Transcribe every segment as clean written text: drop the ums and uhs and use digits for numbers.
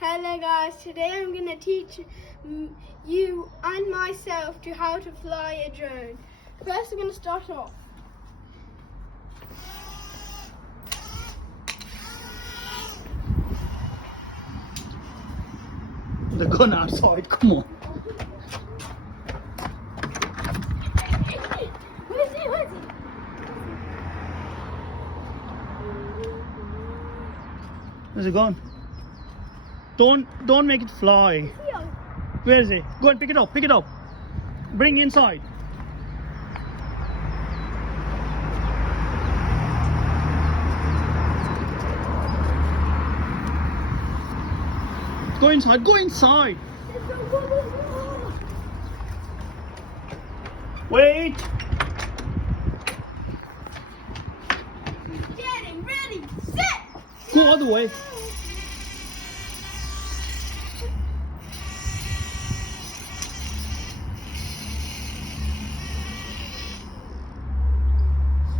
Hello guys, today I'm going to teach you and myself to how to fly a drone. First we're going to start off. The gun outside, come on. Where is he? Where is he? Where's it gone? Don't make it fly. Here. Where is it? Go and pick it up, pick it up. Bring inside. Go inside, go inside. Wait. Getting ready, set! Go all the way.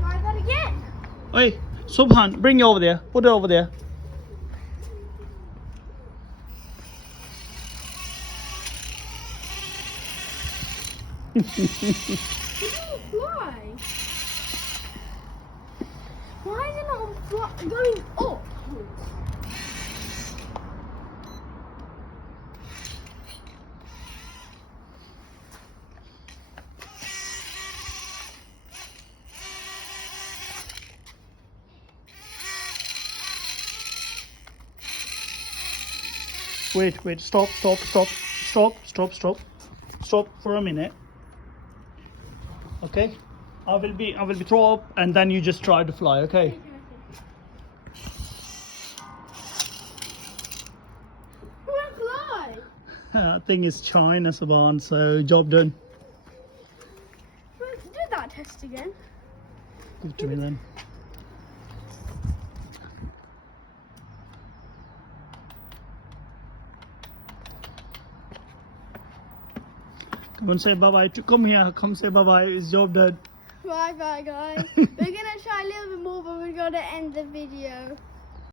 Try that again. Hey, Subhan, bring it over there. Put it over there. It didn't fly. Why is it not going up? Wait, stop for a minute. Okay? I will be throw up and then you just try to fly, okay? Who won't fly? I think it's China, Saban, so job done. Let's do that test again. Give it to me then. Come and say bye-bye. Come here, come say bye-bye. It's job done. Bye bye guys. We're gonna try a little bit more, but we're gonna end the video.